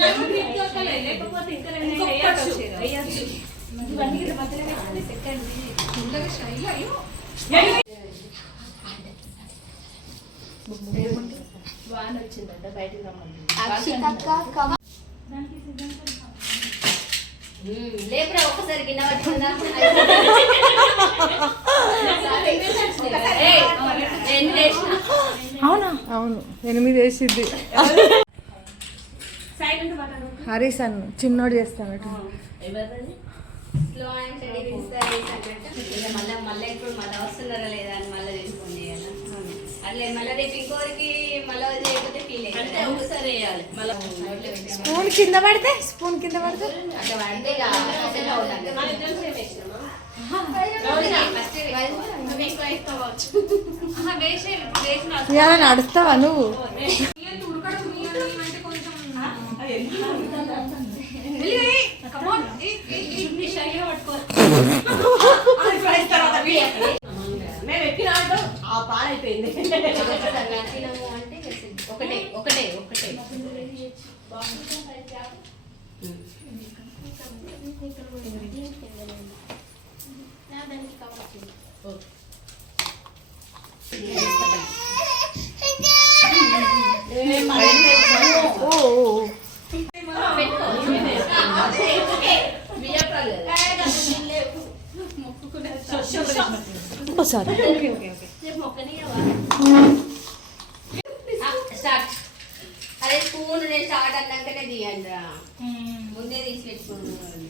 లేకపోతే ఇంకా వాన వచ్చిందంట బయటకు రమ్మంది లేపురా ఒక్కసారి గిన్నె పట్టుకుందా అవునా? అవును 8 వేసిద్ది. హరీష్ అన్న చిన్నోడు చేస్తానట్టు. మళ్ళీ ఇప్పుడు మళ్ళీ వస్తున్నారా లేదా అని మళ్ళీ తెలుసుకోండి కదా అట్లే మళ్ళీ రేపు ఇంకోరికి మళ్ళీ చేయకపోతే ఫీల్ అయితే ఒకసారి వేయాలి మళ్ళీ స్పూన్ కింద పడితే అట్లా పడితే ఇలా నడుస్తావా నువ్వు? మేము ఎక్కిన ఆ పాడైపోయింది ఒకటే ఒకటే ఒకటే ఒకసారి స్టార్ట్. అదే స్పూన్ నేను స్టార్ట్ అన్నాకనే తీయండి రా ముందే తీసి పెట్టుకున్నాను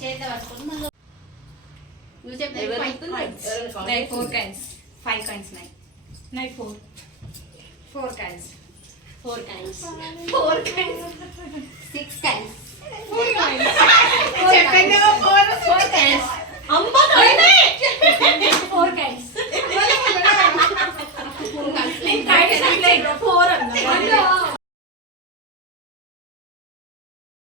చేద్దాం పట్టుకుని మళ్ళీ నువ్వు చెప్తే 4 kinds 5 kinds 9 4 kinds 4 kinds 6 kinds 4 kinds అమ్మా 4 kinds నేను 4 అన్నా